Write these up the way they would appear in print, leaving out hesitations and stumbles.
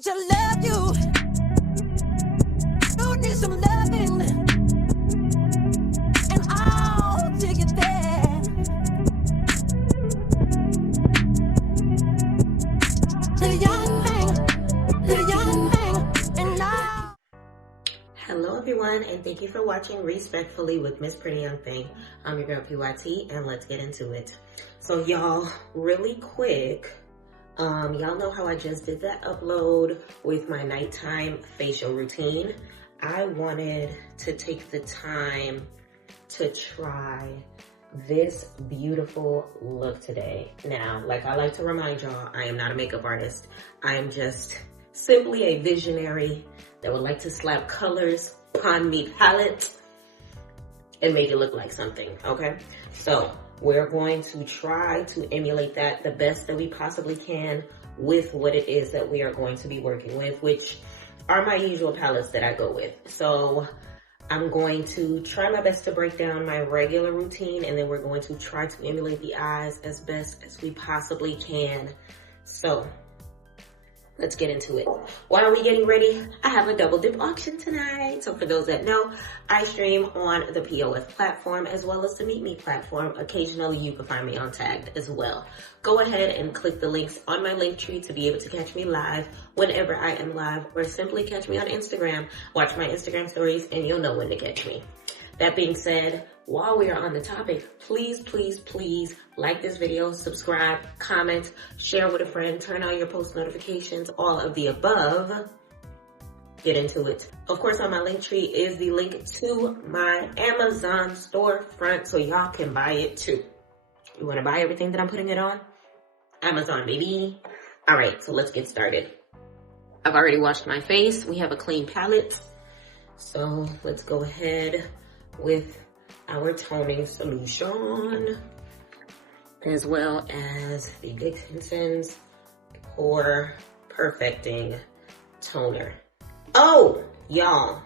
much I love you. You need some loving, and I'll take it there. The young thing, and now. Hello everyone, and thank you for watching Respectfully with Miss Pretty Young Thing. I'm your girl PYT, and let's get into it. So y'all, really quick, y'all know how I just did that upload with my nighttime facial routine. I wanted to take the time to try this beautiful look today. Now, like I like to remind y'all, I am not a makeup artist. I am just simply a visionary that would like to slap colors on me palette and make it look like something, okay? So we're going to try to emulate that the best that we possibly can with what it is that we are going to be working with, which are my usual palettes that I go with. So I'm going to try my best to break down my regular routine, and then we're going to try to emulate the eyes as best as we possibly can. So let's get into it. While are we getting ready? I have a double dip auction tonight. So for those that know, I stream on the POF platform as well as the Meet Me platform. Occasionally you can find me on Tagged as well. Go ahead and click the links on my link tree to be able to catch me live whenever I am live, or simply catch me on Instagram. Watch my Instagram stories and you'll know when to catch me. That being said, while we are on the topic, please, please, please like this video, subscribe, comment, share with a friend, turn on your post notifications, all of the above. Get into it. Of course, on my link tree is the link to my Amazon storefront, so y'all can buy it too. You wanna buy everything that I'm putting it on? Amazon, baby. All right, so let's get started. I've already washed my face. We have a clean palette. So let's go ahead with our toning solution, as well as the Dixonson's Pore Perfecting Toner. Oh, y'all,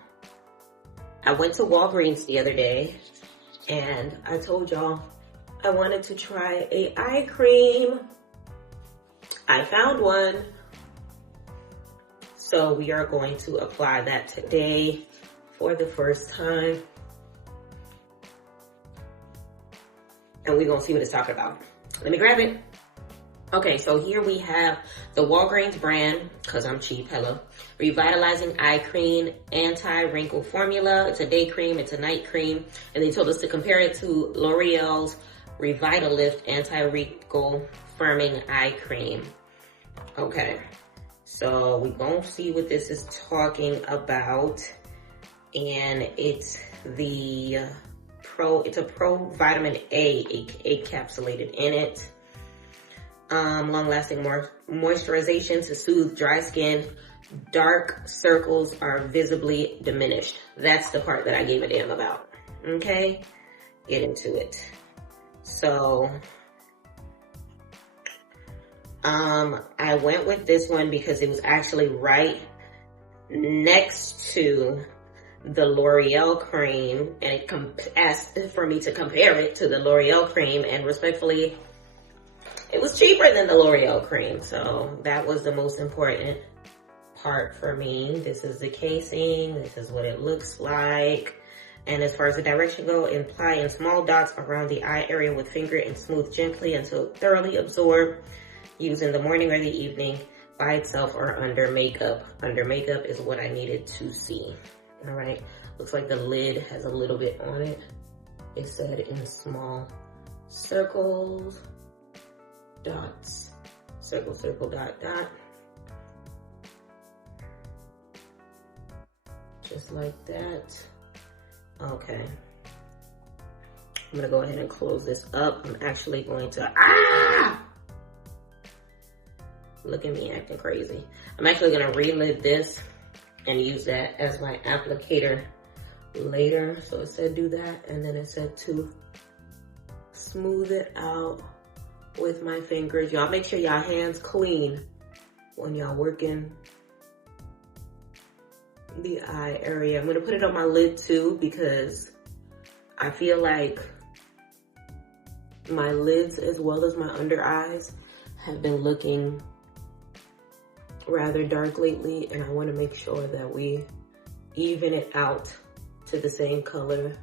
I went to Walgreens the other day, and I told y'all I wanted to try a eye cream. I found one. So we are going to apply that today for the first time. And we're gonna see what it's talking about. Let me grab it. Okay, so here we have the Walgreens brand, cause I'm cheap, hello. Revitalizing Eye Cream, Anti-Wrinkle Formula. It's a day cream, it's a night cream. And they told us to compare it to L'Oreal's Revitalift Anti-Wrinkle Firming Eye Cream. Okay, so we're gonna see what this is talking about. And it's it's a pro vitamin A encapsulated in it. Long-lasting moisturization to soothe dry skin. Dark circles are visibly diminished. That's the part that I gave a damn about. Okay, get into it. So, I went with this one because it was actually right next to the L'Oreal cream, and it asked for me to compare it to the L'Oreal cream, and respectfully, it was cheaper than the L'Oreal cream, so that was the most important part for me. This is the casing, this is what it looks like, and as far as the direction go, apply in small dots around the eye area with finger and smooth gently until thoroughly absorbed. Use in the morning or the evening by itself or under makeup. Under makeup is what I needed to see. All right, looks like the lid has a little bit on it. It said in small circles, dots, circle, circle, dot, dot. Just like that. Okay. I'm gonna go ahead and close this up. I'm actually going to, look at me acting crazy. I'm actually gonna relive this and use that as my applicator later. So it said do that, and then it said to smooth it out with my fingers. Y'all make sure y'all hands clean when y'all working the eye area. I'm gonna put it on my lid too, because I feel like my lids as well as my under eyes have been looking rather dark lately, and I want to make sure that we even it out to the same color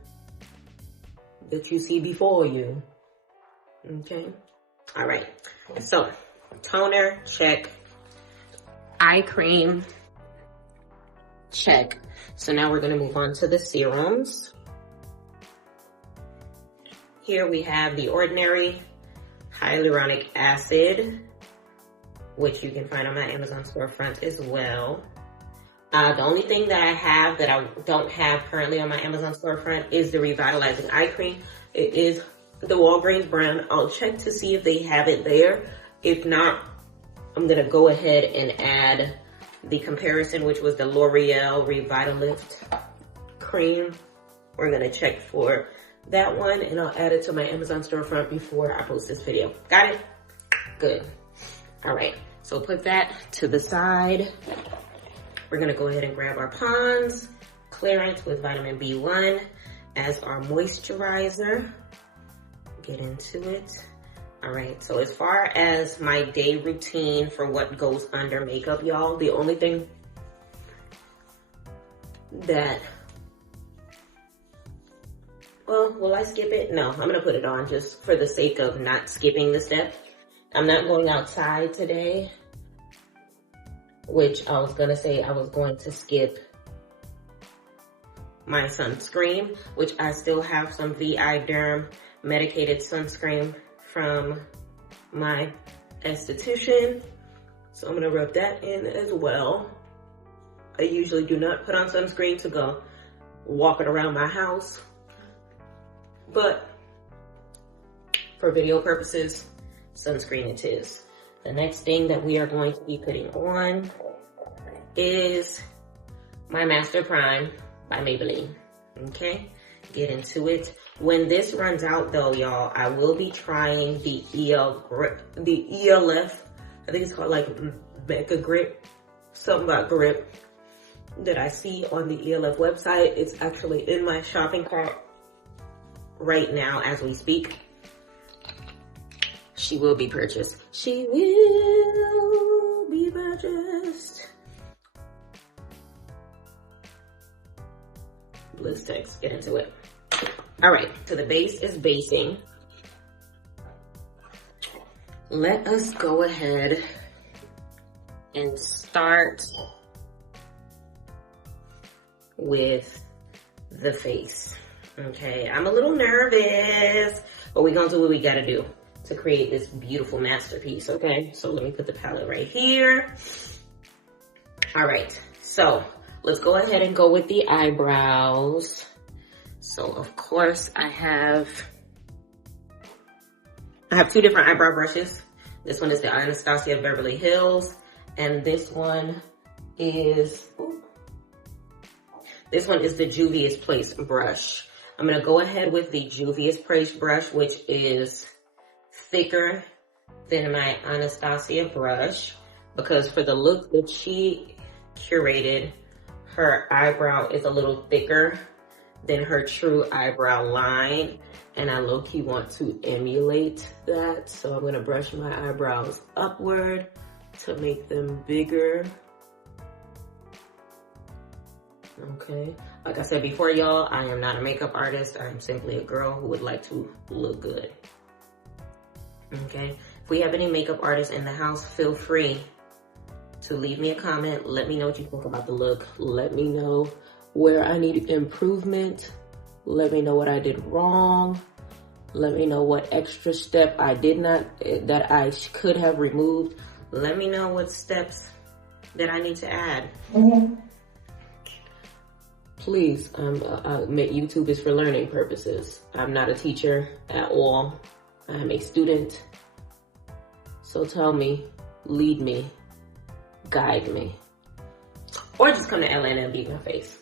that you see before you. Okay. All right. So toner, check. Eye cream, check. So now we're going to move on to the serums. Here we have the Ordinary Hyaluronic Acid, which you can find on my Amazon storefront as well. The only thing that I have that I don't have currently on my Amazon storefront is the Revitalizing Eye Cream. It is the Walgreens brand. I'll check to see if they have it there. If not, I'm gonna go ahead and add the comparison, which was the L'Oreal Revitalift Cream. We're gonna check for that one, and I'll add it to my Amazon storefront before I post this video. Got it? Good. All right, so put that to the side. We're gonna go ahead and grab our Pond's Clearance with vitamin B1 as our moisturizer. Get into it. All right, so as far as my day routine for what goes under makeup, y'all, the only thing that, well, will I skip it? No, I'm gonna put it on just for the sake of not skipping the step. I'm not going outside today, which I was gonna say I was going to skip my sunscreen, which I still have some VI Derm medicated sunscreen from my esthetician. So I'm gonna rub that in as well. I usually do not put on sunscreen to go walking around my house, but for video purposes, sunscreen it is. The next thing that we are going to be putting on is my Master Prime by Maybelline. Okay, get into it. When this runs out though, y'all, I will be trying the ELF, I think it's called like Mega Grip, something about grip, that I see on the ELF website. It's actually in my shopping cart right now as we speak. She will be purchased. She will be purchased. Bliss text, get into it. All right, so the base is basing. Let us go ahead and start with the face. Okay, I'm a little nervous, but we're gonna do what we gotta do to create this beautiful masterpiece. Okay, so let me put the palette right here. All right, so let's go ahead and go with the eyebrows. So of course I have two different eyebrow brushes. This one is the Anastasia Beverly Hills, and this one is the Juvia's Place brush. I'm gonna go ahead with the Juvia's Place brush, which is thicker than my Anastasia brush, because for the look that she curated, her eyebrow is a little thicker than her true eyebrow line, and I low-key want to emulate that. So I'm gonna brush my eyebrows upward to make them bigger. Okay, like I said before, y'all, I am not a makeup artist. I'm simply a girl who would like to look good. Okay, if we have any makeup artists in the house, feel free to leave me a comment. Let me know what you think about the look. Let me know where I need improvement. Let me know what I did wrong. Let me know what extra step I did not, that I could have removed. Let me know what steps that I need to add. Please, YouTube is for learning purposes. I'm not a teacher at all. I'm a student. So tell me, lead me, guide me. Or just come to Atlanta and beat my face.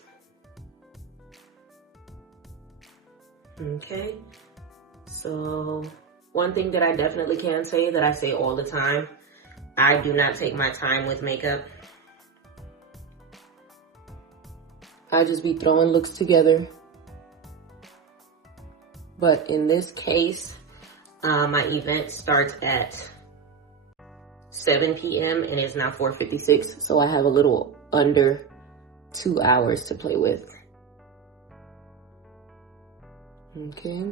Okay, so one thing that I definitely can say, that I say all the time, I do not take my time with makeup. I just be throwing looks together. But in this case, my event starts at 7 p.m. and it's now 4:56. So I have a little under 2 hours to play with. Okay.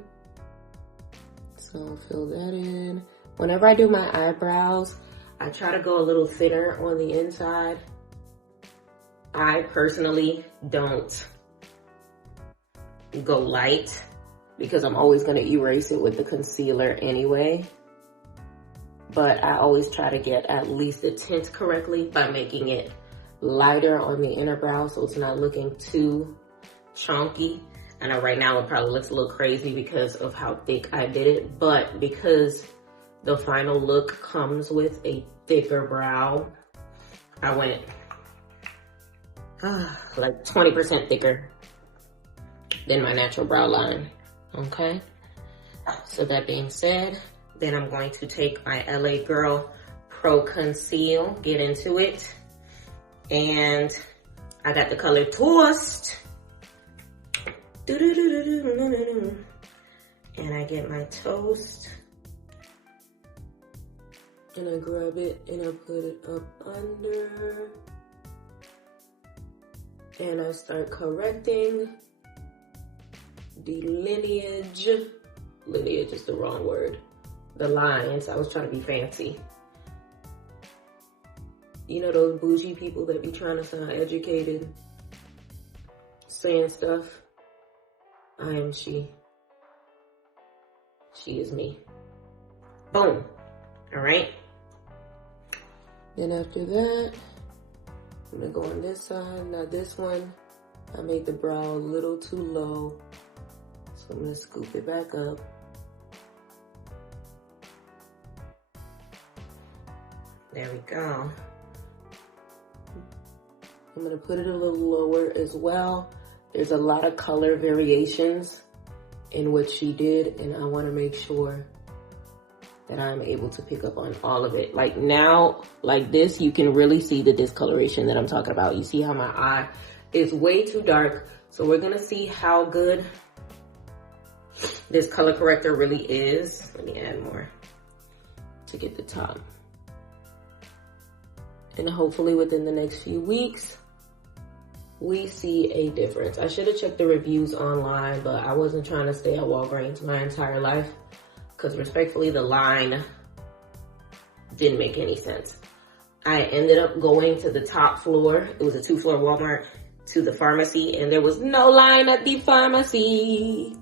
So I'll fill that in. Whenever I do my eyebrows, I try to go a little thinner on the inside. I personally don't go light because I'm always going to erase it with the concealer anyway. But I always try to get at least the tint correctly by making it lighter on the inner brow so it's not looking too chunky. I know right now it probably looks a little crazy because of how thick I did it, but because the final look comes with a thicker brow, I went like 20% thicker than my natural brow line, okay? So that being said, then I'm going to take my LA Girl Pro Conceal, get into it, and I got the color Toast. And I get my Toast, and I grab it and I put it up under, and I start correcting the lineage. Lineage is the wrong word. The lines. I was trying to be fancy. You know those bougie people that be trying to sound educated, saying stuff? I am she. She is me. Boom. All right. Then after that, I'm gonna go on this side. Now this one, I made the brow a little too low. So I'm gonna scoop it back up. There we go. I'm gonna put it a little lower as well. There's a lot of color variations in what she did, and I wanna make sure that I'm able to pick up on all of it. Like now, like this, you can really see the discoloration that I'm talking about. You see how my eye is way too dark. So we're gonna see how good this color corrector really is. Let me add more to get the top. And hopefully within the next few weeks, we see a difference. I should have checked the reviews online, but I wasn't trying to stay at Walgreens my entire life because respectfully, the line didn't make any sense. I ended up going to the top floor. It was a 2-floor Walmart, to the pharmacy, and there was no line at the pharmacy.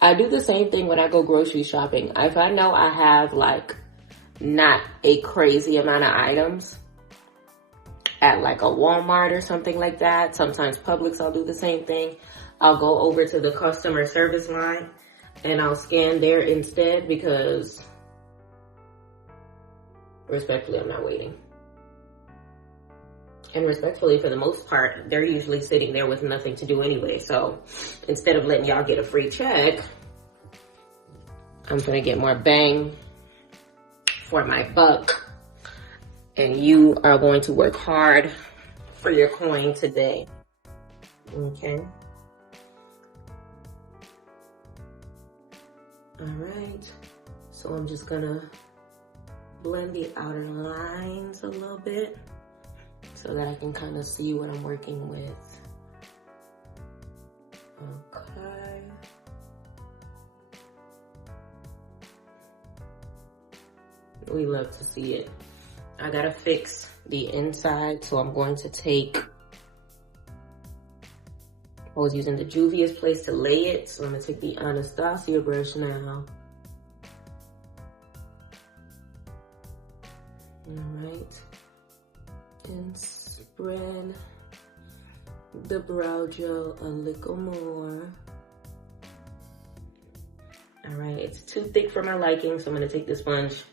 I do the same thing when I go grocery shopping. If I know I have like not a crazy amount of items at like a Walmart or something like that, sometimes Publix, I'll do the same thing. I'll go over to the customer service line and I'll scan there instead because respectfully, I'm not waiting. And respectfully, for the most part, they're usually sitting there with nothing to do anyway. So instead of letting y'all get a free check, I'm gonna get more bang for my buck. And you are going to work hard for your coin today. Okay. All right. So I'm just gonna blend the outer lines a little bit so that I can kind of see what I'm working with. Okay. We love to see it. I gotta fix the inside, so I'm going to take, I was using the Juvia's Place to lay it, so I'm gonna take the Anastasia brush now. All right, and spread the brow gel a little more. All right, it's too thick for my liking, so I'm gonna take the sponge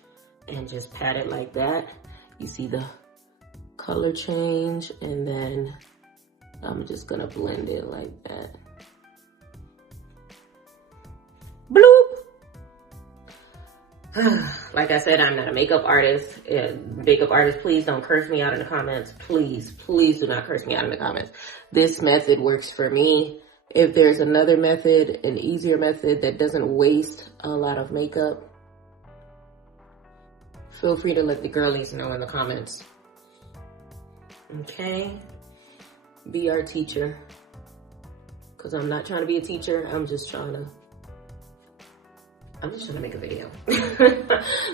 and just pat it like that. You see the color change, and then I'm just gonna blend it like that. Bloop! Like I said, I'm not a makeup artist. Makeup artists, please don't curse me out in the comments. Please, please do not curse me out in the comments. This method works for me. If there's another method, an easier method that doesn't waste a lot of makeup, Feel free to let the girlies know in the comments. Okay? Be our teacher. Because I'm not trying to be a teacher. I'm just trying to make a video.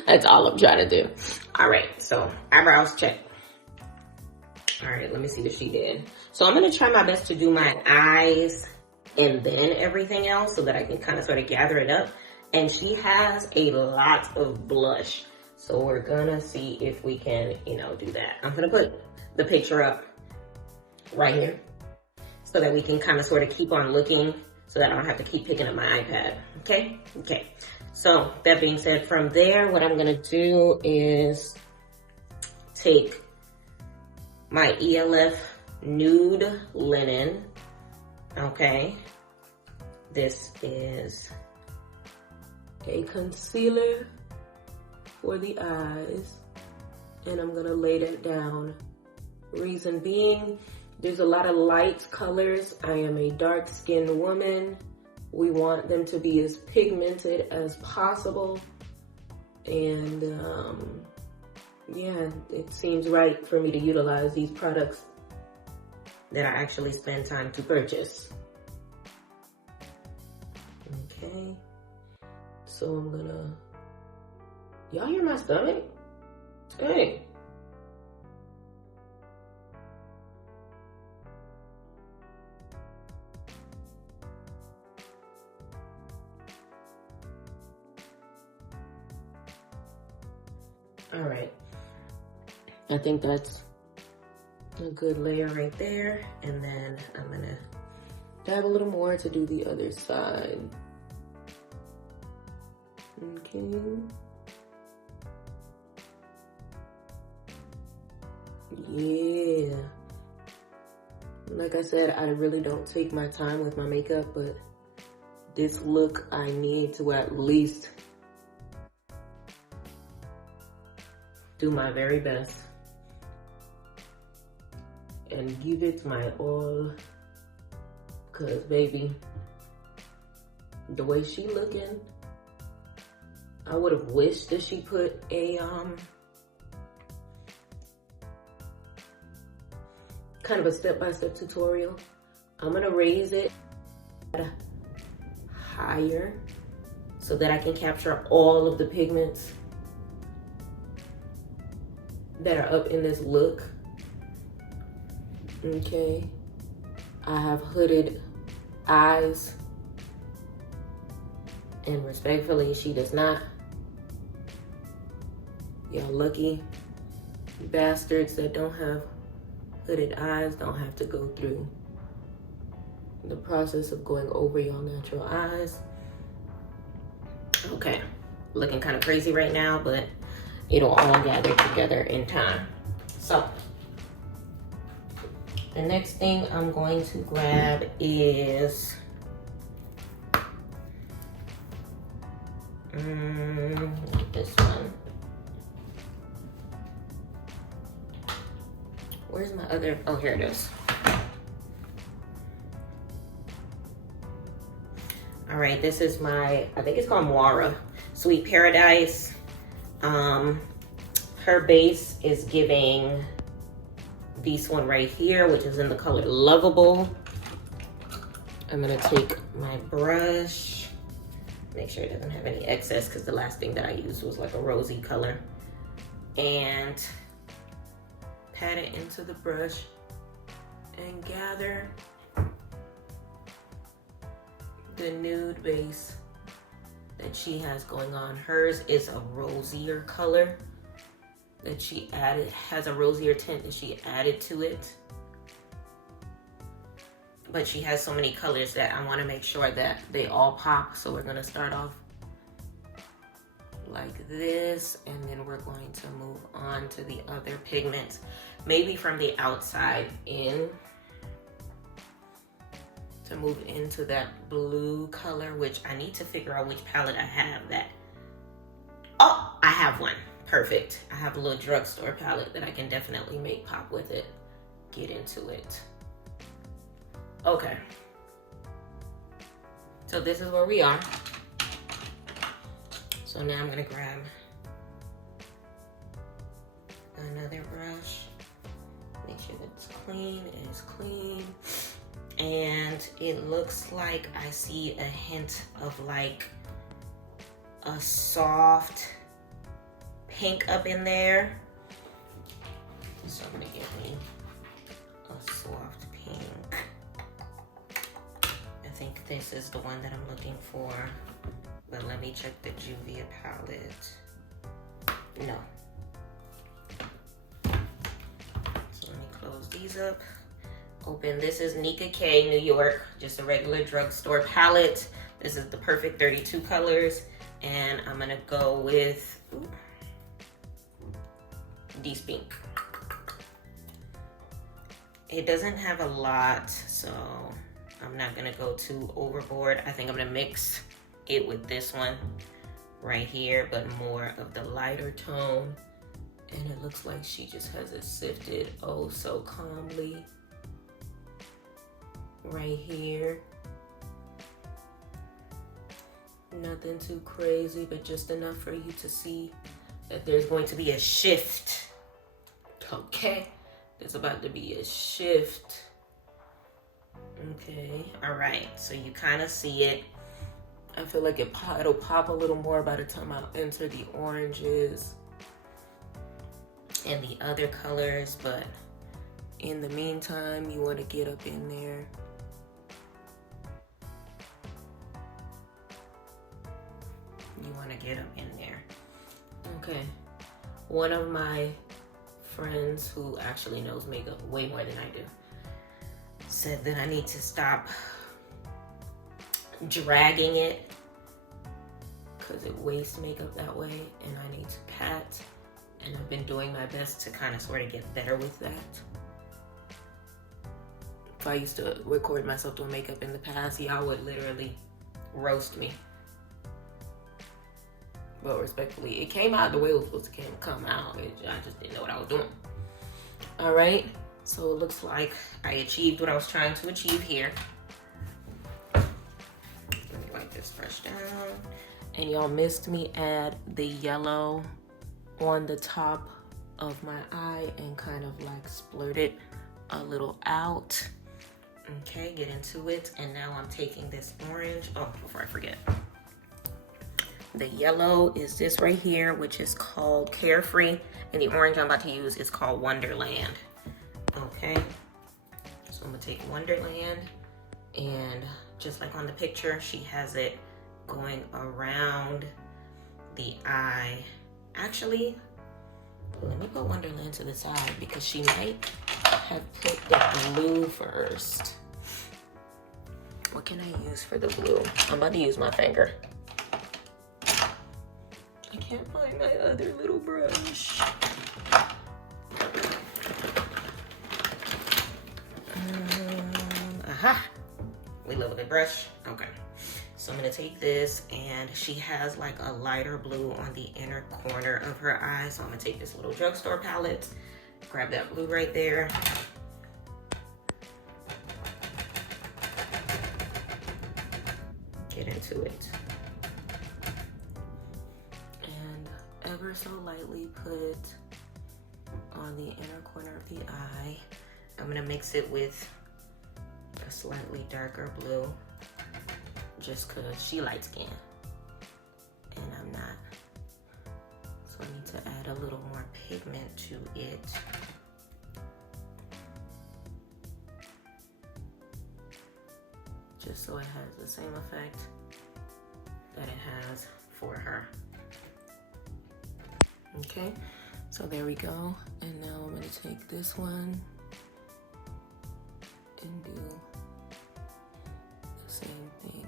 That's all I'm trying to do. All right, so eyebrows check. All right, let me see what she did. So I'm gonna try my best to do my eyes and then everything else so that I can kind of sort of gather it up. And she has a lot of blush. So we're gonna see if we can, do that. I'm gonna put the picture up right here so that we can kind of sort of keep on looking so that I don't have to keep picking up my iPad, okay? Okay, so that being said, from there, what I'm gonna do is take my ELF Nude Linen, okay? This is a concealer for the eyes, and I'm gonna lay that down. Reason being, there's a lot of light colors. I am a dark-skinned woman. We want them to be as pigmented as possible. And yeah, it seems right for me to utilize these products that I actually spend time to purchase. Okay, so I'm gonna, y'all hear my stomach? Hey. All right, I think that's a good layer right there. And then I'm gonna dab a little more to do the other side. Okay. Yeah. Like I said, I really don't take my time with my makeup, but this look I need to at least do my very best and give it my all, because baby, the way she looking, I would have wished that she put a kind of a step-by-step tutorial. I'm gonna raise it higher so that I can capture all of the pigments that are up in this look. Okay, I have hooded eyes, and respectfully, she does not. Y'all lucky bastards that don't have hooded eyes don't have to go through the process of going over your natural eyes. Okay, looking kind of crazy right now, but it'll all gather together in time. So the next thing I'm going to grab is this one. Where's my other, oh, here it is. All right, this is my, I think it's called Moira Sweet Paradise. Her base is giving this one right here, which is in the color Lovable. I'm gonna take my brush, make sure it doesn't have any excess, because the last thing that I used was like a rosy color, and pat it into the brush and gather the nude base that she has going on. Hers is a rosier color that she added, has a rosier tint that she added to it. But she has so many colors that I want to make sure that they all pop. So we're going to start off like this, and then we're going to move on to the other pigments, maybe from the outside in, to move into that blue color, which I need to figure out which palette I have that. Oh, I have one. Perfect. I have a little drugstore palette that I can definitely make pop with it. Get into it. Okay. So this is where we are. So now I'm gonna grab Another brush. Make sure that it's clean. It is clean. And it looks like I see a hint of like a soft pink up in there. So I'm gonna get me a soft pink. I think this is the one that I'm looking for, but let me check the Juvia palette. No. So let me close these up. Open. This is Nika K, New York, just a regular drugstore palette. This is the perfect 32 colors, and I'm gonna go with this pink. It doesn't have a lot, so I'm not gonna go too overboard. I think I'm gonna mix it with this one right here, but more of the lighter tone. And it looks like she just has it sifted oh so calmly right here. Nothing too crazy, but just enough for you to see that there's going to be a shift. Okay, there's about to be a shift. Okay, all right, so you kind of see it. I feel like it'll pop a little more by the time I enter the oranges and the other colors, but in the meantime, you want to get up in there. You want to get up in there. Okay, one of my friends who actually knows makeup way more than I do said that I need to stop dragging it because it wastes makeup that way, and I need to pat, and I've been doing my best to kind of sort of get better with that. If I used to record myself doing makeup in the past, y'all would literally roast me. But respectfully, it came out the way it was supposed to come out. I just didn't know what I was doing. All right, so it looks like I achieved what I was trying to achieve here. Let me wipe this brush down. And y'all missed me add the yellow on the top of my eye and kind of like splurt it a little out. Okay, get into it. And now I'm taking this orange. Oh, before I forget. The yellow is this right here, which is called Carefree. And the orange I'm about to use is called Wonderland. Okay, so I'm gonna take Wonderland, and just like on the picture, she has it going around the eye. Actually, let me put Wonderland to the side because she might have put the blue first. What can I use for the blue? I'm about to use my finger. I can't find my other little brush. Aha! We love a good brush. Okay. So I'm gonna take this, and she has like a lighter blue on the inner corner of her eye. So I'm gonna take this little drugstore palette, grab that blue right there. Get into it. Ever so lightly put on the inner corner of the eye. I'm gonna mix it with a slightly darker blue just cause she light skin and I'm not. So I need to add a little more pigment to it. Just so it has the same effect that it has for her. Okay, so there we go. And now I'm gonna take this one and do the same thing.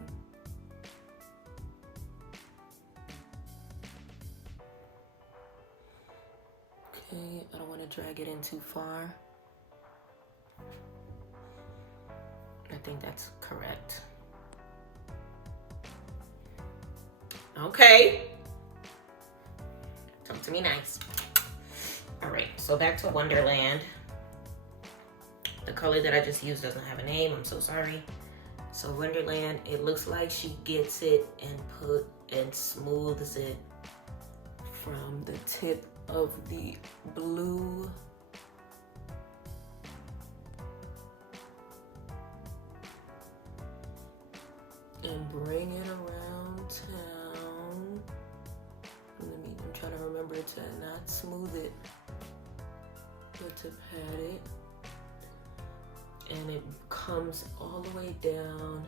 Okay, I don't want to drag it in too far. I think that's correct. Okay. Talk to me nice. All right, so back to Wonderland. The color that I just used doesn't have a name, I'm so sorry. So Wonderland, it looks like she gets it and smooths it from the tip of the blue. And bring it around town. I'm trying to remember to not smooth it, but to pat it. And it comes all the way down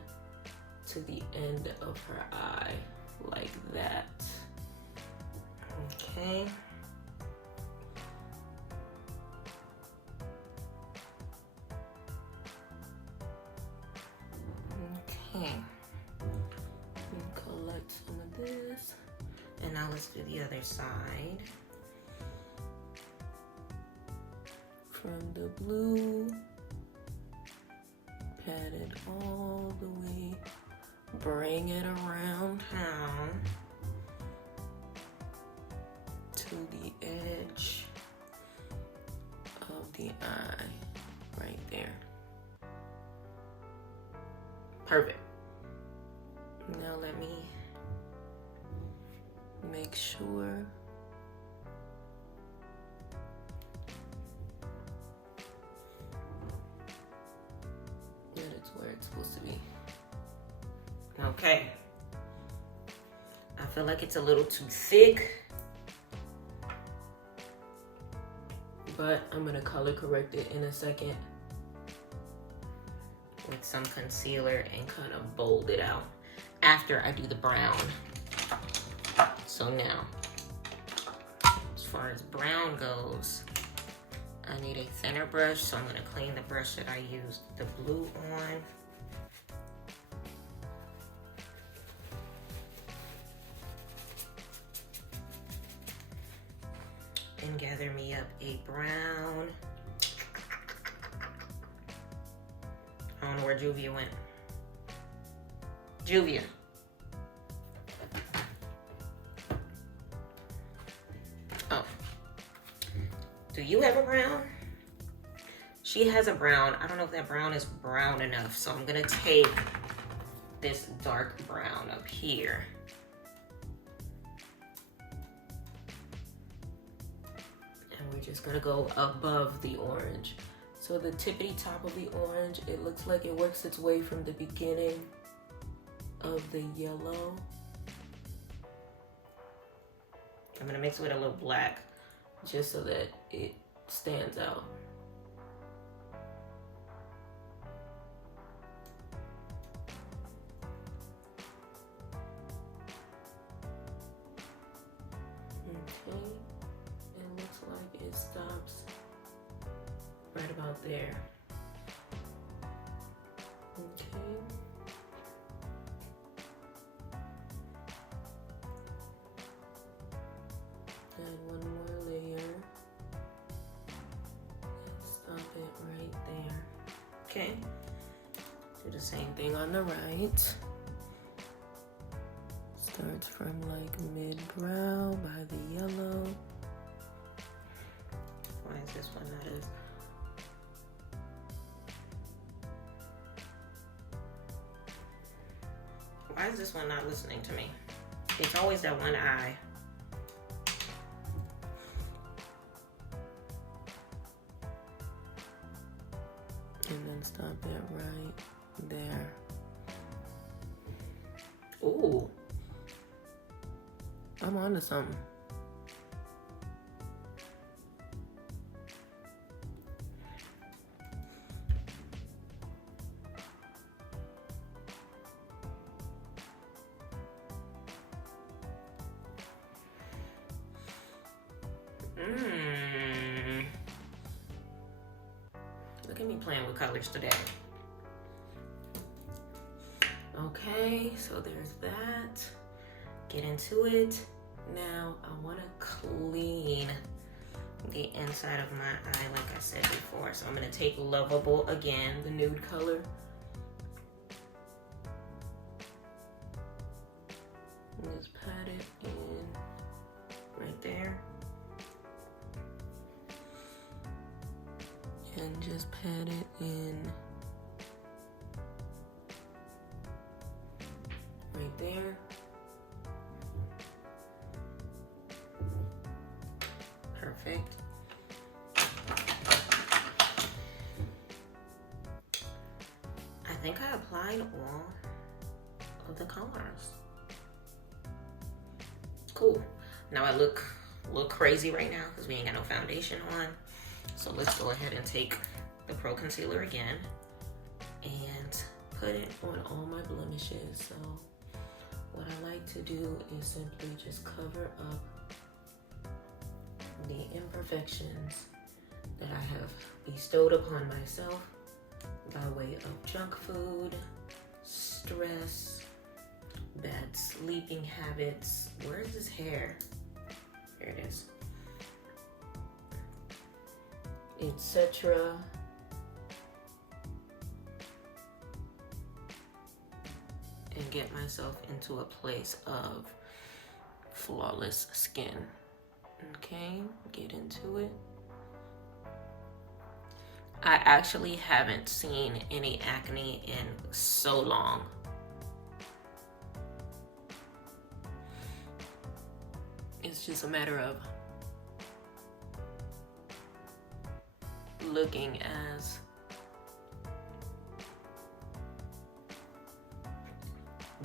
to the end of her eye, like that. Okay. Okay. Collect some of this. And now let's do the other side. From the blue, pat it all the way, bring it around town to the edge of the eye, right there. Perfect. Now let me make sure that it's where it's supposed to be. Okay. I feel like it's a little too thick, but I'm gonna color correct it in a second with some concealer and kind of bold it out after I do the brown. So now, as far as brown goes, I need a thinner brush, so I'm gonna clean the brush that I used the blue on. And gather me up a brown. I don't know where Juvia went. Juvia. Oh. Do you have a brown? She has a brown. I don't know if that brown is brown enough, so I'm gonna take this dark brown up here. And we're just gonna go above the orange. So the tippity top of the orange, it looks like it works its way from the beginning of the yellow. I'm gonna mix it with a little black, just so that it stands out. Okay, it looks like it stops right about there. Okay. Add one more layer and stop it right there. okay? Do the same thing on the right. Starts from like mid-brow by the yellow. Why is this one not as... Why is this one not listening to me? It's always that one eye. And then stop it right there. Ooh. I'm onto something. Look at me playing with colors today. Okay, so there's that. Get into it. Now I want to clean the inside of my eye like I said before. So I'm going to take Lovable again, The nude color. And just pat it in right there. and just pat it in right there. perfect. I think I applied all of the colors. Cool. Now I look crazy right now because we ain't got no foundation on. So let's go ahead and take the Pro Concealer again and put it on all my blemishes. So what I like to do is simply just cover up the imperfections that I have bestowed upon myself by way of junk food, stress, bad sleeping habits. Where's this hair? Here it is. Etc. And get myself into a place of flawless skin. Okay, get into it. I actually haven't seen any acne in so long. It's just a matter of looking as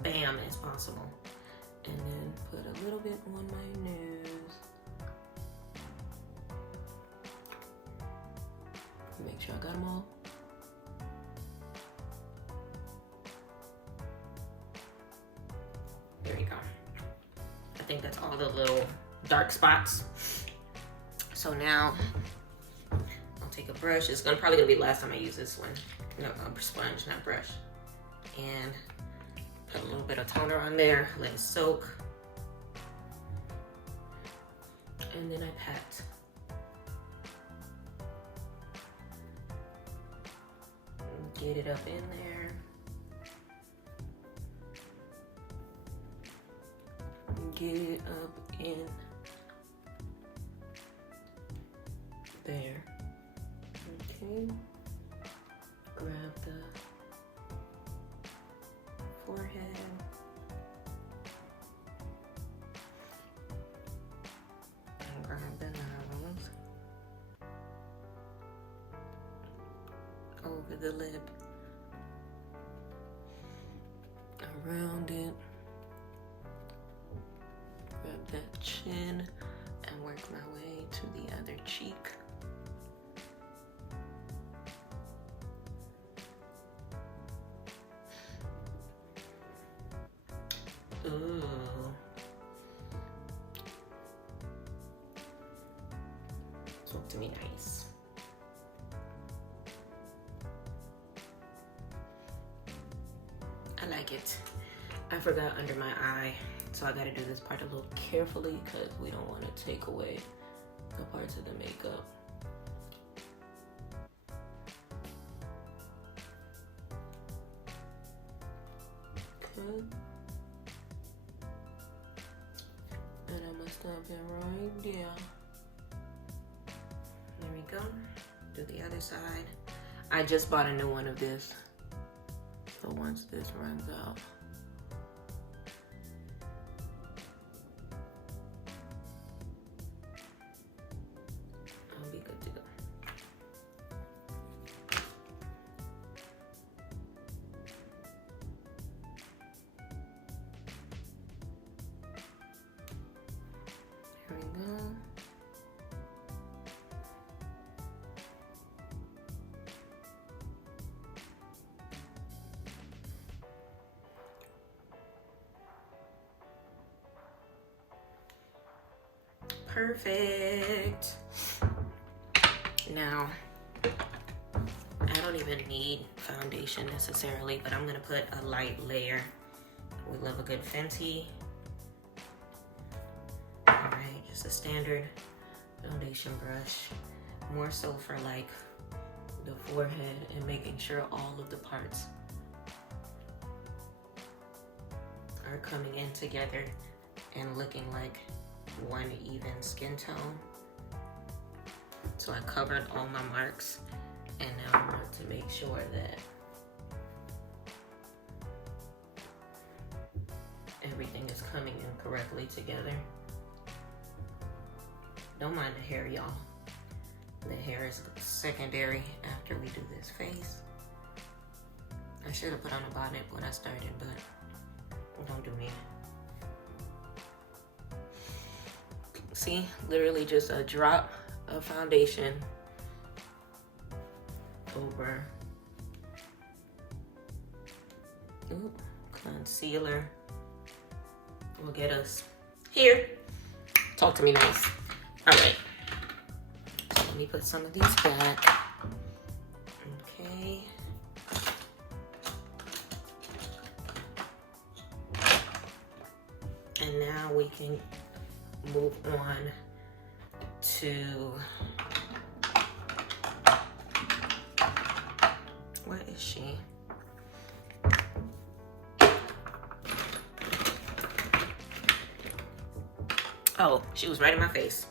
bam as possible. And then put a little bit on my nose. Make sure I got them all. There you go. I think that's all the little dark spots. So now I'll take a brush. It's probably gonna be the last time I use this one. No, a sponge, not brush. And put a little bit of toner on there, let it soak. And then I pat. Get it up in there. Get it up in there. Okay. Grab the forehead. And grab the nose. Over the lip. Around it. Grab that chin and work my way to the other cheek. Ooh. Talk to me nice. I like it. I forgot under my eye, so I gotta do this part a little carefully because we don't want to take away the parts of the makeup. Okay. And I'm gonna stop it right there. There we go. Do the other side. I just bought a new one of this. So once this runs out, I'll be good to go. Here we go. Perfect. Now, I don't even need foundation necessarily, but I'm gonna put a light layer. We love a good Fenty. All right, just a standard foundation brush. More so for like the forehead and making sure all of the parts are coming in together and looking like one even skin tone. So I covered all my marks, and now I want to make sure that everything is coming in correctly together. Don't mind the hair, y'all. The hair is secondary after we do this face. I should have put on a bonnet when I started, but don't do me. See, literally just a drop of foundation over. Ooh, concealer will get us here. Talk to me nice. All right. So let me put some of these back. Okay. And now we can move on to, where is she? Oh, she was right in my face.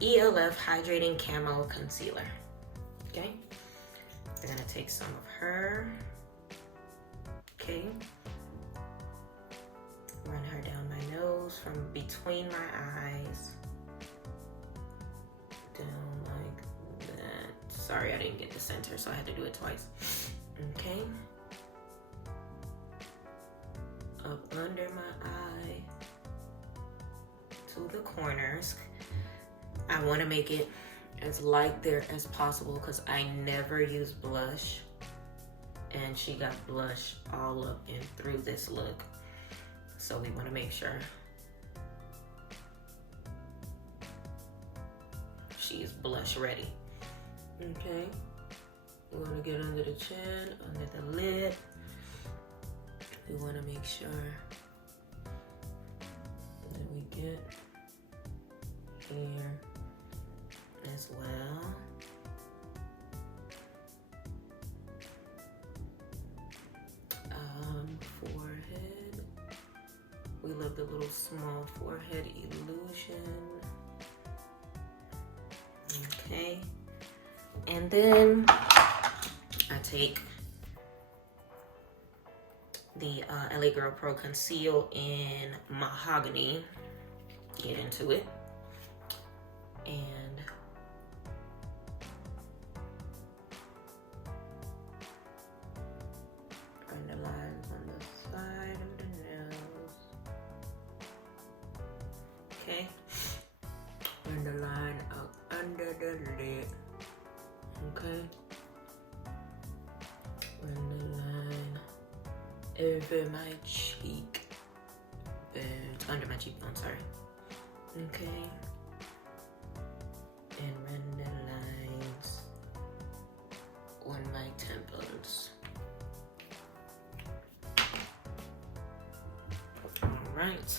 ELF Hydrating Camo Concealer. Okay. We're gonna take some of her. Okay. Run her down my nose from between my eyes. Down like that. Sorry, I didn't get the center, so I had to do it twice. Okay. Up under my eye to the corners. I want to make it as light there as possible because I never use blush, and she got blush all up and through this look, so we want to make sure she is blush ready. Okay, we want to get under the chin, under the lid. We want to make sure that we get here as well. Forehead. We love the little small forehead illusion. Okay. And then I take the LA Girl Pro Conceal in Mahogany. Get into it. And run the lines on the side of the nose. Okay. Run the line out under the lid. Okay. Run the line over my cheek. It's under my cheekbone, sorry. Okay. And run the lines on my temples. All right.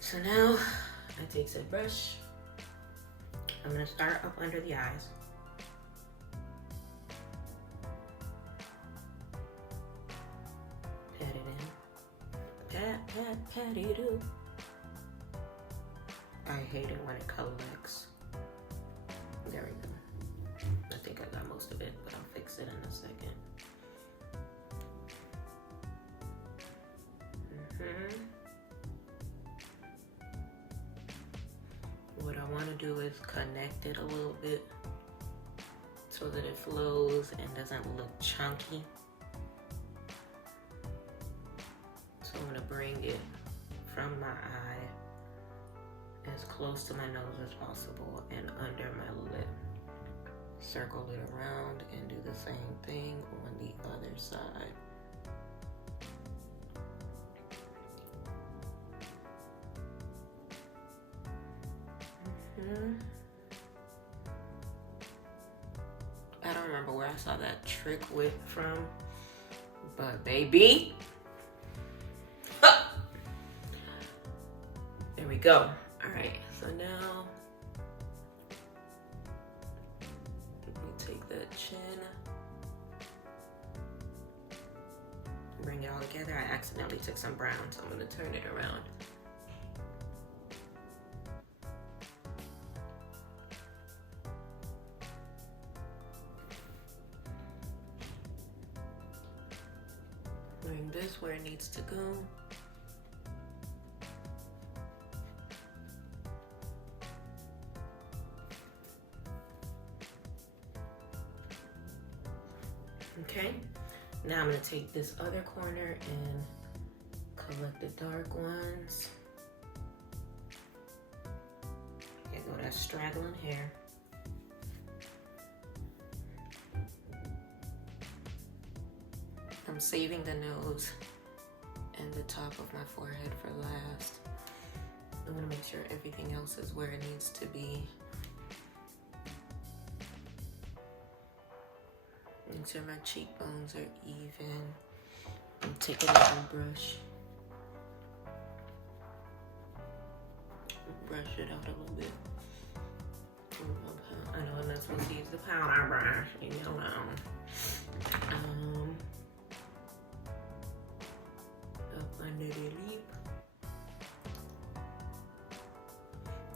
So now I take said brush. I'm gonna start up under the eyes. Pat it in. Pat it up. I hate it when it collects. There we go. I think I got most of it, but I'll fix it in a second. What I want to do is connect it a little bit so that it flows and doesn't look chunky. So I'm going to bring it from my eye as close to my nose as possible and under my lip. Circle it around and do the same thing on the other side. I don't remember where I saw that trick whip from, but baby, there we go. All right, so now we take that chin, bring it all together. I accidentally took some brown, so I'm gonna turn it around. Bring this where it needs to go. Okay, now I'm gonna take this other corner and collect the dark ones. There go that straggling hair. I'm saving the nose and the top of my forehead for last. I want to make sure everything else is where it needs to be. Make sure my cheekbones are even. I'm taking a brush. Brush it out a little bit. I know I'm not supposed to use the powder brush. Leave me alone. Up under the lip.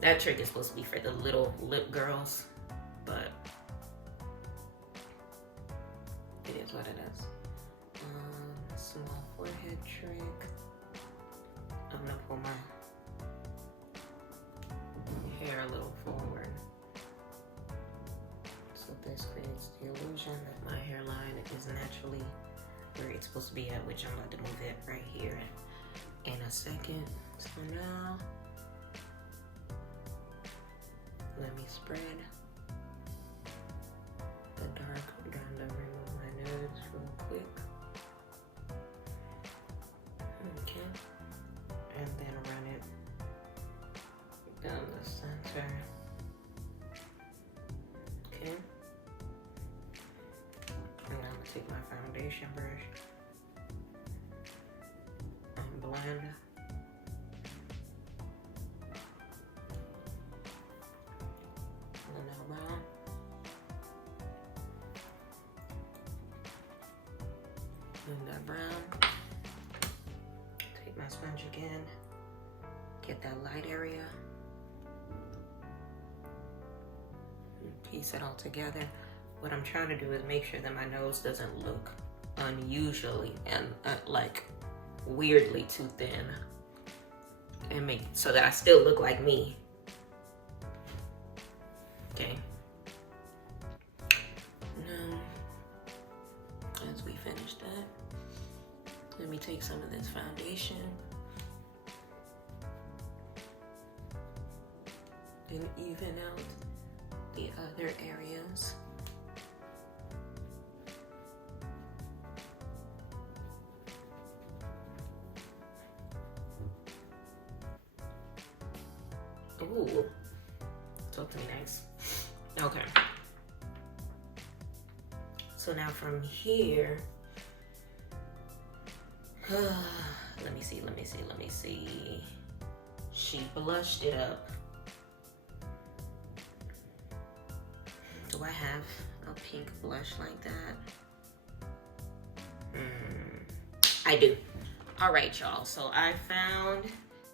That trick is supposed to be for the little lip girls, but it is what it is. Small forehead trick. I'm gonna pull my hair a little forward. So this creates the illusion that my hairline is naturally where it's supposed to be at, which I'm about to move it right here in a second. So now, let me spread the dark down the rim of my nose real quick. Okay, and then run it down the center. Okay, and I'm gonna take my foundation brush and blend. That brown. Take my sponge again, get that light area, and piece it all together. What I'm trying to do is make sure that my nose doesn't look unusually and like weirdly too thin, and make so that I still look like me. Okay. As we finish that, let me take some of this foundation and even out the other areas. Ooh, totally nice. Okay. So now from here, let me see. She blushed it up. Do I have a pink blush like that? I do. All right, y'all. So I found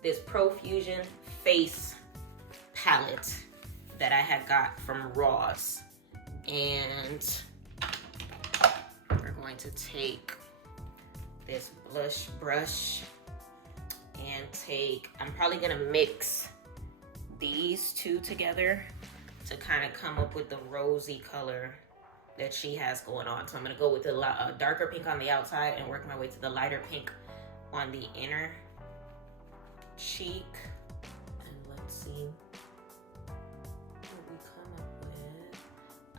this Profusion face palette that I had got from Ross, and we're going to take this blush brush and I'm probably gonna mix these two together to kind of come up with the rosy color that she has going on. So I'm gonna go with the darker pink on the outside and work my way to the lighter pink on the inner cheek. And let's see what we come up with.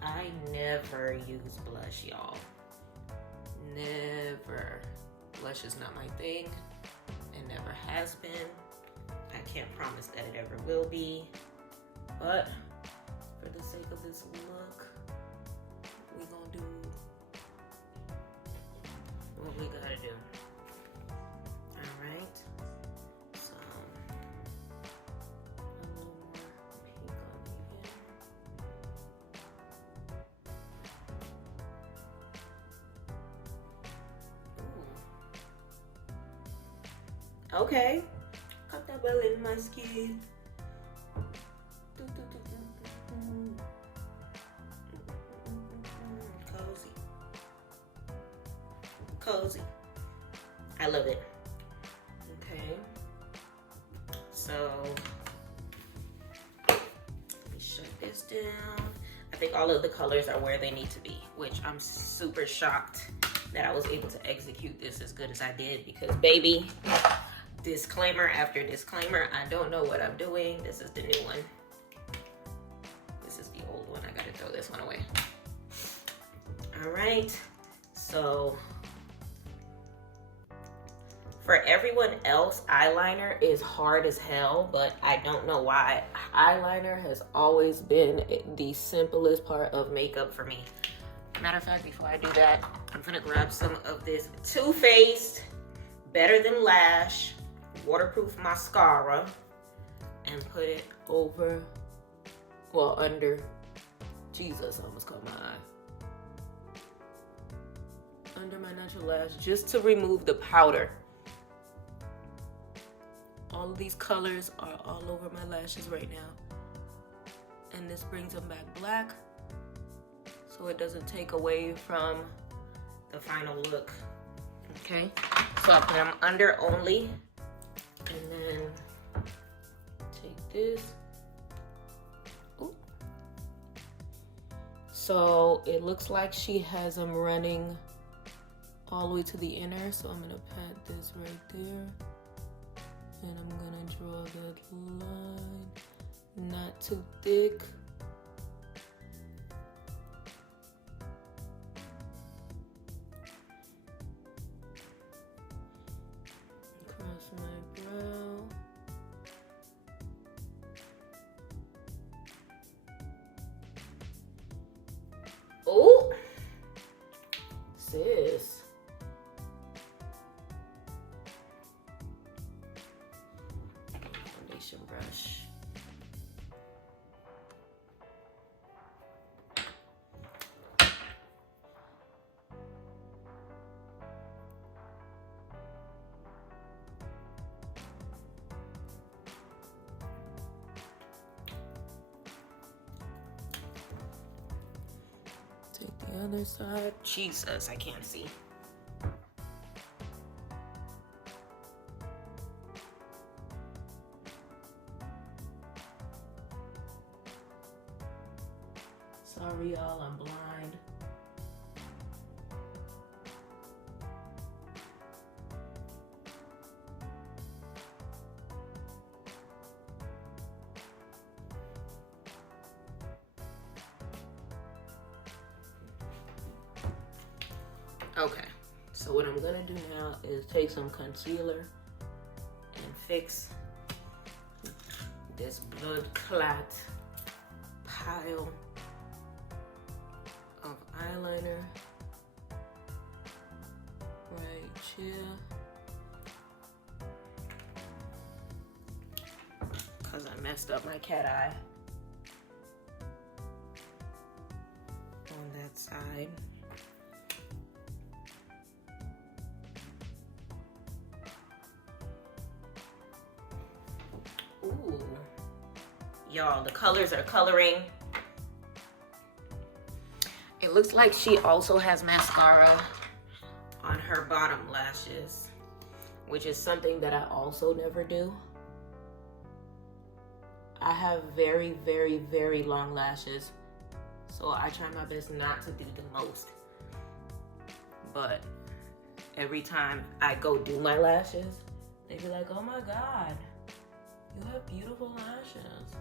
I never use blush, y'all. Never. Blush is not my thing. It never has been. I can't promise that it ever will be. But for the sake of this look, we gonna do what we gotta do. Alright. So a little more pink on the end. Ooh. Okay. Cut that well in my skin. Cozy. Cozy. I love it. Okay. So let me shut this down. I think all of the colors are where they need to be, which I'm super shocked that I was able to execute this as good as I did, because baby, disclaimer after disclaimer, I don't know what I'm doing. This is the new one. This is the old one. I gotta throw this one away. All right, so for everyone else, eyeliner is hard as hell, but I don't know why. Eyeliner has always been the simplest part of makeup for me. Matter of fact, before I do that, I'm gonna grab some of this Too Faced Better Than Lash waterproof mascara and put it over, well, under, Jesus, I almost caught my eye. Under my natural lash, just to remove the powder. All of these colors are all over my lashes right now. And this brings them back black, so it doesn't take away from the final look. Okay, so I put them under only, and then take this. Ooh. So it looks like she has them running all the way to the inner, so I'm gonna pat this right there. And I'm gonna draw that line, not too thick. Across my brow. Oh, sis. Brush. Take the other side. Jesus, I can't see. Sorry, y'all, I'm blind. Okay, so what I'm gonna do now is take some concealer and fix this blood clot pile of eyeliner right here, because I messed up my cat eye on that side. Ooh, y'all, the colors are coloring. It looks like she also has mascara on her bottom lashes, which is something that I also never do. I have very, very, very long lashes, so I try my best not to do the most. But every time I go do my lashes, they be like, oh my God, you have beautiful lashes.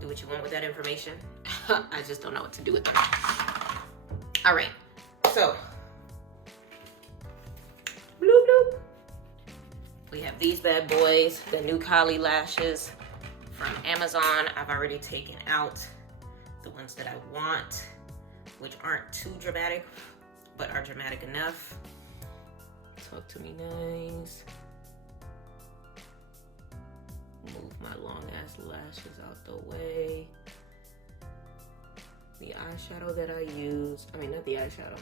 Do what you want with that information. I just don't know what to do with them. All right, so bloop bloop. We have these bad boys, the new Kali lashes from Amazon. I've already taken out the ones that I want, which aren't too dramatic, but are dramatic enough. Talk to me nice. Move my long ass lashes out the way. The eyeshadow that I use, I mean, not the eyeshadow,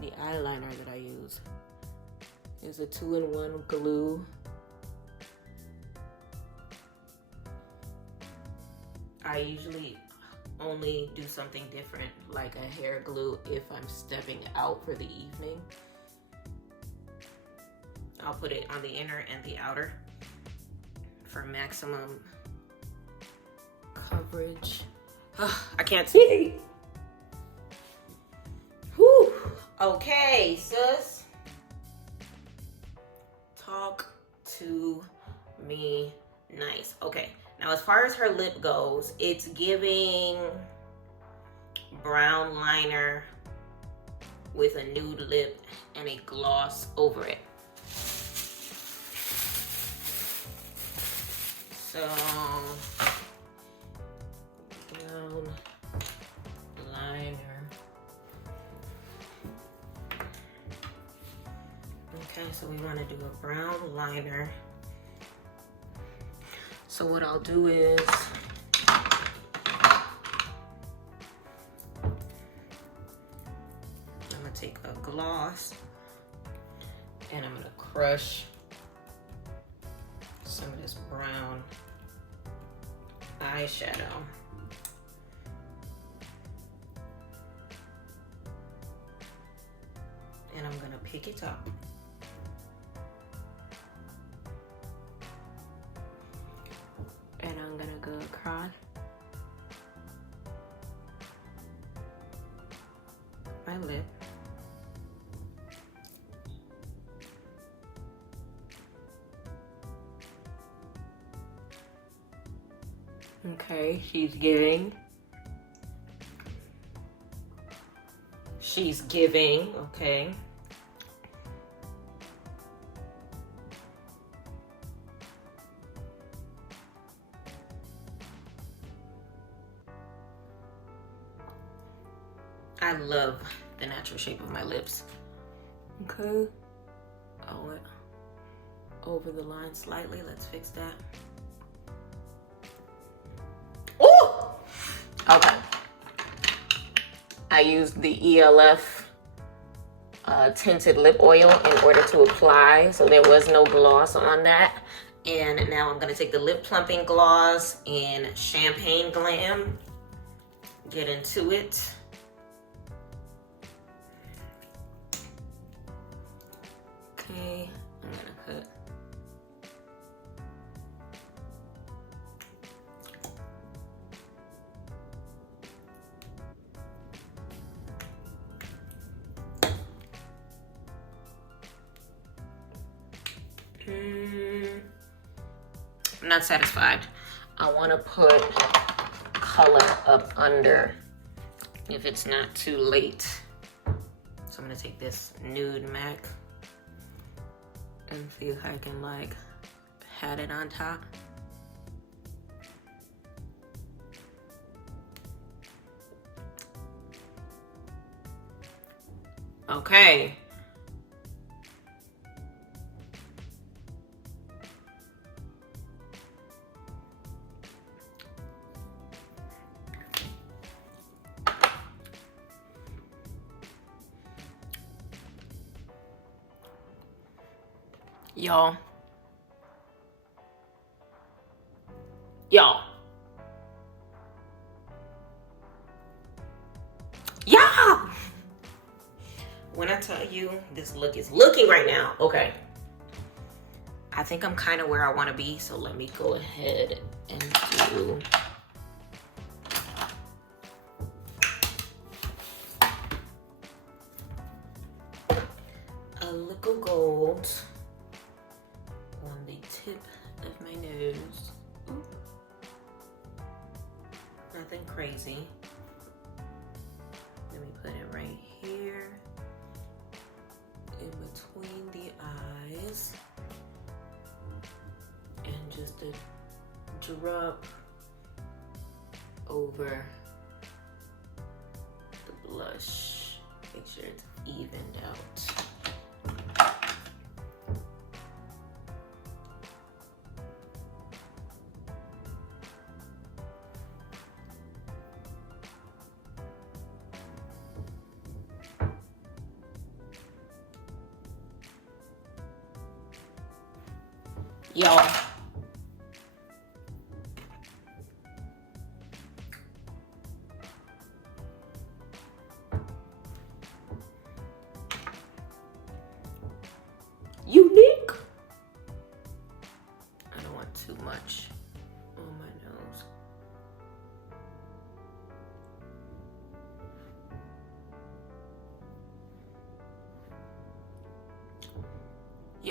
the eyeliner that I use is a 2-in-1 glue. I usually only do something different, like a hair glue, if I'm stepping out for the evening. I'll put it on the inner and the outer for maximum coverage. I can't see. Whew. Okay, sis. Talk to me nice. Okay, now as far as her lip goes, it's giving brown liner with a nude lip and a gloss over it. So, brown liner. Okay, so we want to do a brown liner. So what I'll do is I'm gonna take a gloss and I'm gonna crush some of this brown eyeshadow. And I'm gonna pick it up. And I'm gonna go across my lip. Okay, she's giving. Okay. I love the natural shape of my lips. Okay. I went over the line slightly. Let's fix that. Ooh! Okay. I used the ELF tinted lip oil in order to apply, so there was no gloss on that. And now I'm gonna take the lip plumping gloss in Champagne Glam, get into it. Okay, I'm gonna cut. I'm not satisfied. I want to put color up under if it's not too late. So I'm gonna take this nude MAC and see if I can like pat it on top. Okay. Y'all. Yeah. When I tell you this look is looking right now, okay. I think I'm kind of where I want to be, so let me go ahead and do a little gold on the tip of my nose. Ooh. Nothing crazy. Let me put it right here in between the eyes. And just a drop over the blush. Make sure it's evened out. Y'all. Unique. I don't want too much on my nose.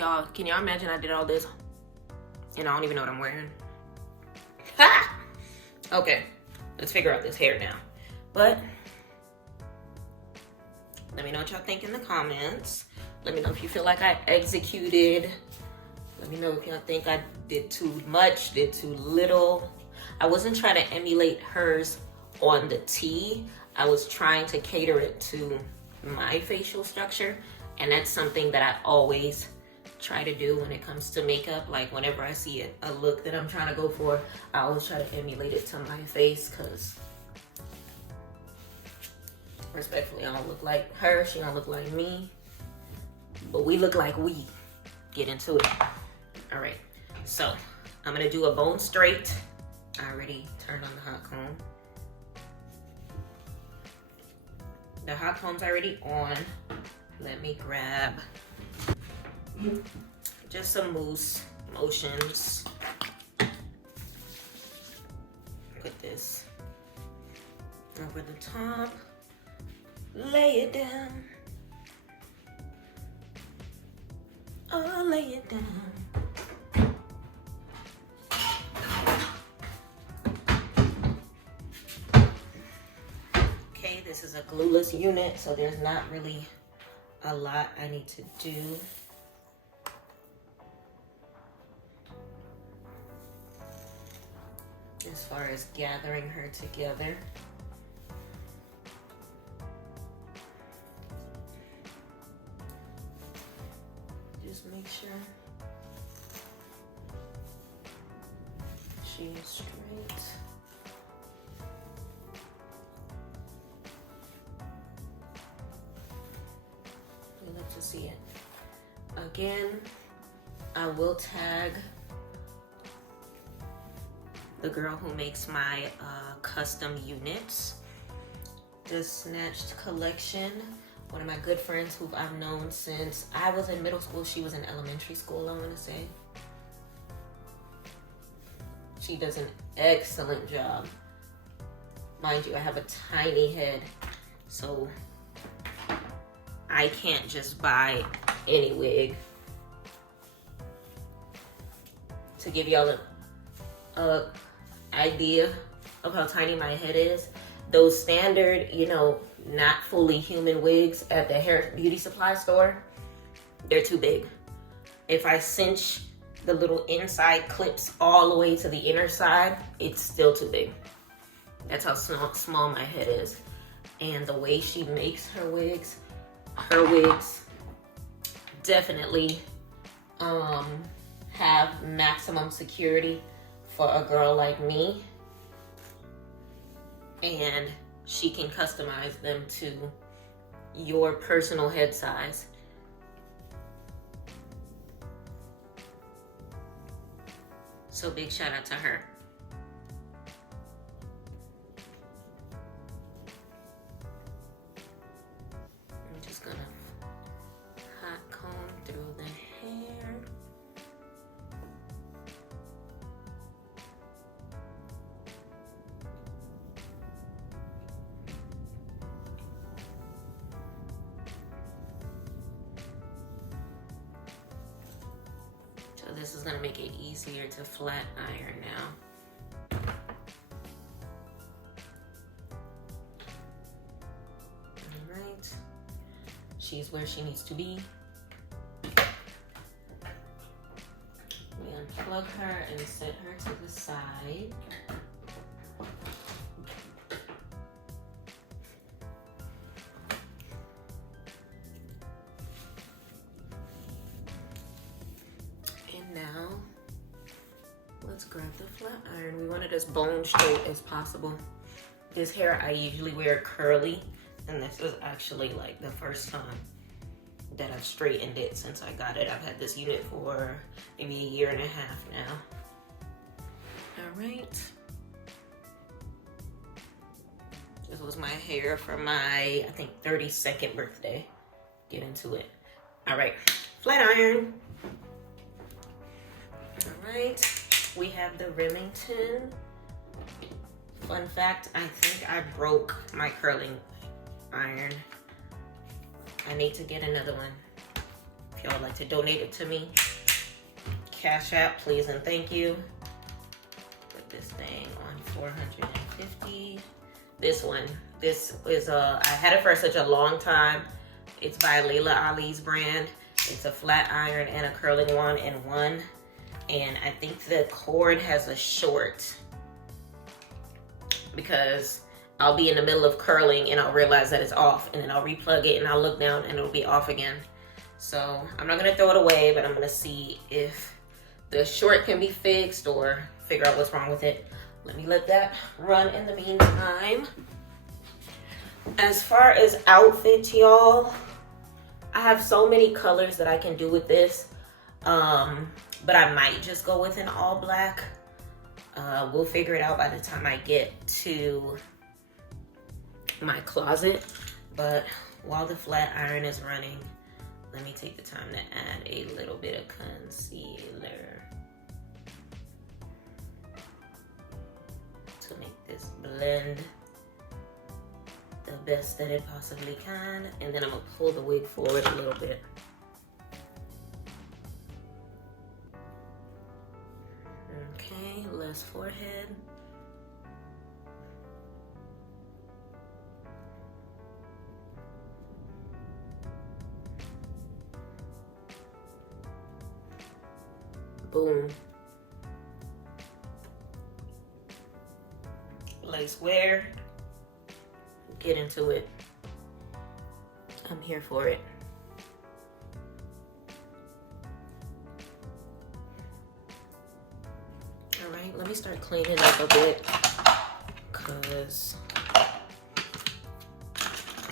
Y'all, can y'all imagine I did all this and I don't even know what I'm wearing? Ha! Okay, let's figure out this hair now. But let me know what y'all think in the comments. Let me know if you feel like I executed. Let me know if y'all think I did too much, did too little. I wasn't trying to emulate hers on the T. I was trying to cater it to my facial structure. And that's something that I always try to do when it comes to makeup. Like whenever I see a look that I'm trying to go for, I always try to emulate it to my face, because respectfully, I don't look like her, she don't look like me, but we look like we. Get into it. All right, so I'm gonna do a bone straight. I already turned on the hot comb. The hot comb's already on. Let me grab just some mousse motions. Put this over the top. Lay it down. Oh, lay it down. Okay, this is a glueless unit, so there's not really a lot I need to do. As far as gathering her together. Just make sure she is straight. We love to see it. Again, I will tag the girl who makes my custom units. The Snatched collection. One of my good friends who I've known since I was in middle school. She was in elementary school, I want to say. She does an excellent job. Mind you, I have a tiny head, so I can't just buy any wig. To give y'all a idea of how tiny my head is, those standard, you know, not fully human wigs at the hair beauty supply store, they're too big. If I cinch the little inside clips all the way to the inner side, it's still too big. That's how small my head is. And the way she makes her wigs definitely have maximum security for a girl like me. And she can customize them to your personal head size. So big shout out to her. I'm just gonna hot comb through the hair. So this is gonna make it easier to flat iron now. All right, she's where she needs to be. We unplug her and set her to the side. Now, let's grab the flat iron. We want it as bone straight as possible. This hair, I usually wear curly, and this is actually like the first time that I've straightened it since I got it. I've had this unit for maybe a year and a half now. All right. This was my hair for my, I think, 32nd birthday. Get into it. All right, flat iron. All right, we have the Remington. Fun fact, I think I broke my curling iron. I need to get another one. if y'all would like to donate it to me. Cashapp, please and thank you. Put this thing on 450. This one, this is I had it for such a long time. It's by Layla Ali's brand. It's a flat iron and a curling one in one. And I think the cord has a short because I'll be in the middle of curling and I'll realize that it's off, and then I'll replug it and I'll look down and it'll be off again. So I'm not gonna throw it away, but I'm gonna see if the short can be fixed or figure out what's wrong with it. Let me let that run in the meantime. As far as outfits, y'all, I have so many colors that I can do with this. But I might just go with an all black. We'll figure it out by the time I get to my closet. But while the flat iron is running, let me take the time to add a little bit of concealer to make this blend the best that it possibly can. And then I'm gonna pull the wig forward a little bit. Okay, less forehead. Boom. Lace wear. Get into it. I'm here for it. All right, let me start cleaning up a bit because I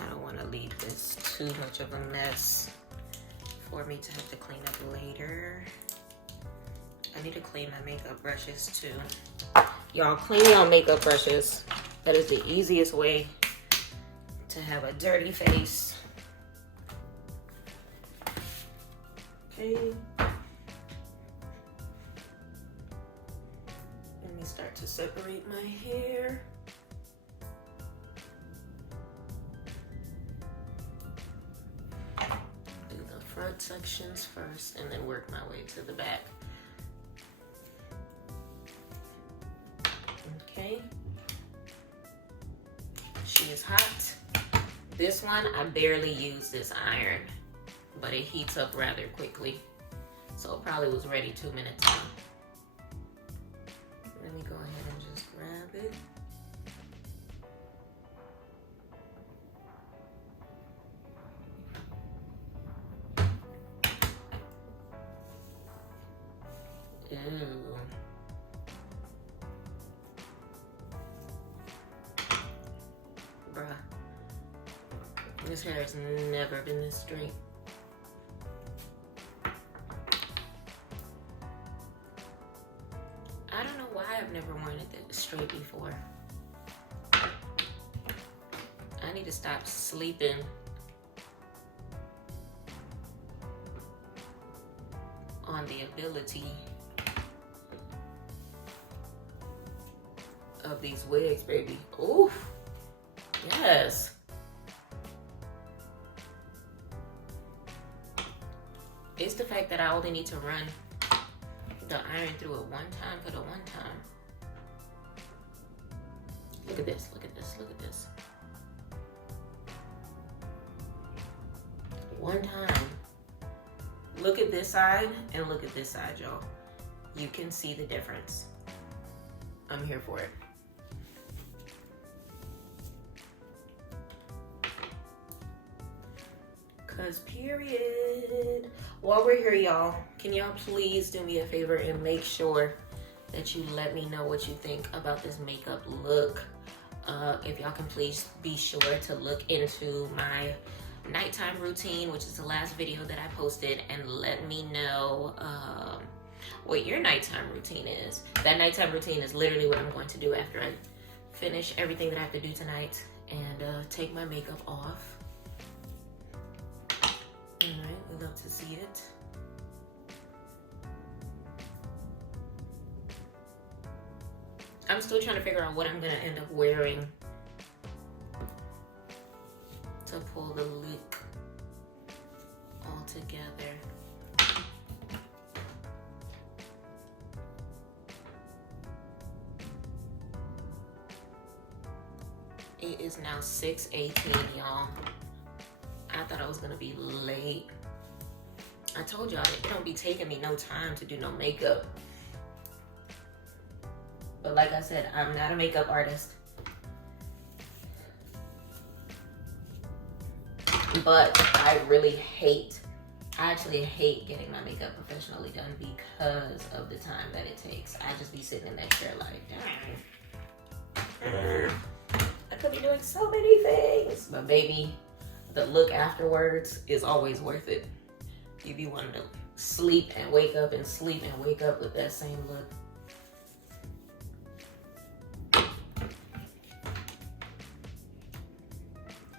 don't want to leave this too much of a mess for me to have to clean up later. I need to clean my makeup brushes too. Y'all, cleaning on makeup brushes, that is the easiest way to have a dirty face. Okay. Let me start to separate my hair. Do the front sections first and then work my way to the back. Okay. She is hot. This one, I barely use this iron, but it heats up rather quickly. So it probably was ready 2 minutes in. Let me go ahead and just grab it. Ew. Bruh. This hair has never been this straight. I don't know why I've never worn it this straight before. I need to stop sleeping on the ability of these wigs, baby. Oof. Yes. It's the fact that I only need to run the iron through it one time for the one time. Look at this, look at this, look at this. One time. Look at this side and look at this side, y'all. You can see the difference. I'm here for it. Cause period. While we're here, y'all, can y'all please do me a favor and make sure that you let me know what you think about this makeup look. If y'all can please be sure to look into my nighttime routine, which is the last video that I posted, and let me know what your nighttime routine is. That nighttime routine is literally what I'm going to do after I finish everything that I have to do tonight and take my makeup off. Alright, we love to see it. I'm still trying to figure out what I'm gonna end up wearing to pull the look all together. It is now 6:18, y'all. I thought I was gonna be late. I told y'all it don't be taking me no time to do no makeup. But like I said, I'm not a makeup artist. But I actually hate getting my makeup professionally done because of the time that it takes. I just be sitting in that chair like, dang. I could be doing so many things. But baby, the look afterwards is always worth it. You be wanting to sleep and wake up and sleep and wake up with that same look.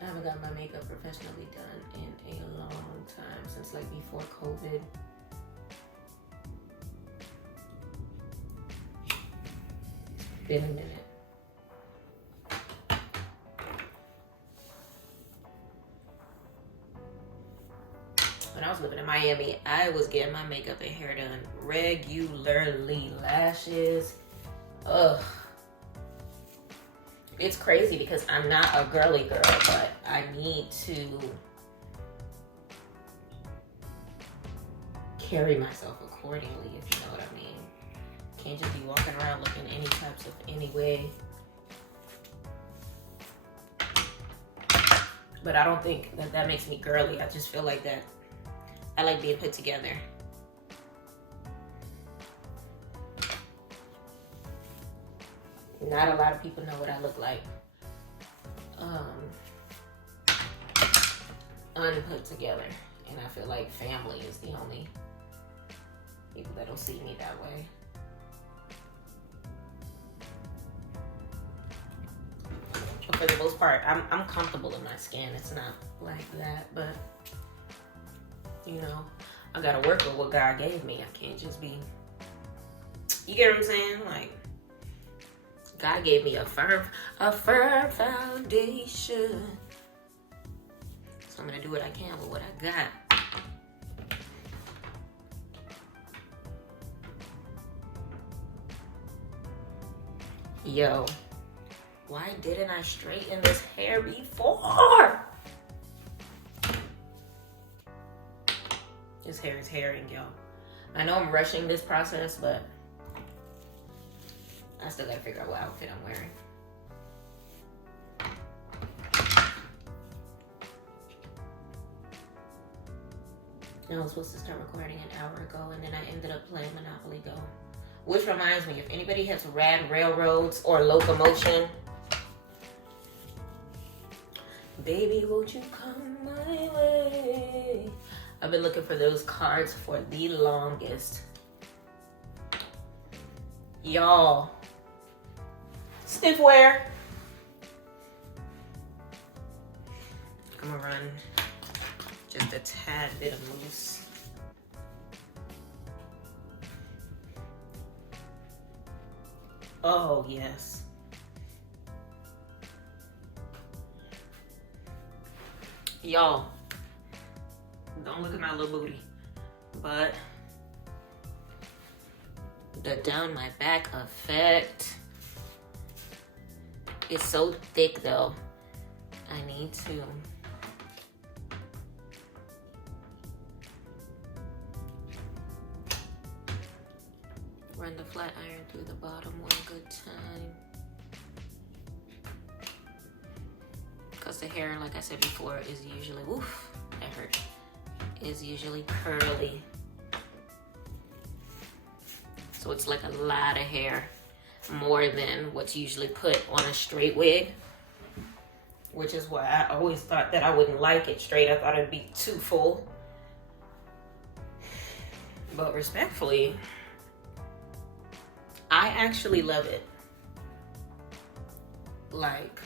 I haven't got my makeup professionally done in a long time, since like before COVID. It's been a minute. When I was living in Miami, I was getting my makeup and hair done regularly. Lashes, ugh. It's crazy because I'm not a girly girl, but I need to carry myself accordingly, if you know what I mean. Can't just be walking around looking any types of any way. But I don't think that that makes me girly. I just feel like that I like being put together. Not a lot of people know what I look like. Unput together. And I feel like family is the only people that'll see me that way. But for the most part, I'm comfortable in my skin. It's not like that, but you know, I gotta work with what God gave me. I can't just be, you get what I'm saying? Like, God gave me a firm foundation. So I'm gonna do what I can with what I got. Yo, why didn't I straighten this hair before? This hair is herring, y'all. I know I'm rushing this process, but I still gotta figure out what outfit I'm wearing. I was supposed to start recording an hour ago, and then I ended up playing Monopoly Go. Which reminds me, if anybody has rad railroads or locomotion, baby, won't you come my way? I've been looking for those cards for the longest. Y'all, stiffware. I'm gonna run just a tad bit of mousse. Oh, yes. Y'all, don't look at my little booty, but the down my back effect is so thick though. I need to run the flat iron through the bottom one good time. Because the hair, like I said before, is usually, oof, that hurt, is usually curly. So it's like a lot of hair, more than what's usually put on a straight wig. Which is why I always thought that I wouldn't like it straight. I thought it'd be too full. But respectfully, I actually love it. Like,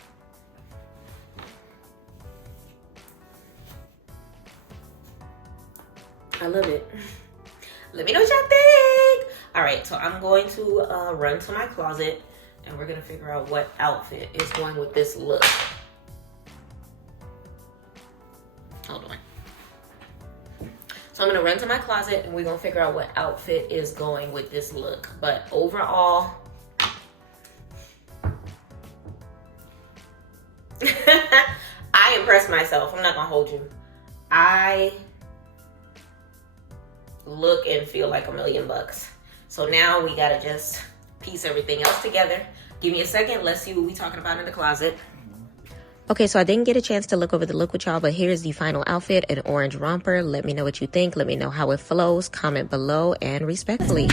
I love it. Let me know what y'all think. All right, so I'm going to run to my closet and we're gonna figure out what outfit is going with this look. Hold on. So I'm gonna run to my closet and we're gonna figure out what outfit is going with this look. But overall, I impressed myself. I'm not gonna hold you. I look and feel like $1,000,000. So now we gotta just piece everything else together. Give me a second. Let's see what we're talking about in the closet. Okay, so I didn't get a chance to look over the look with y'all, but here's the final outfit, an orange romper. Let me know what you think. Let me know how it flows. Comment below and respectfully.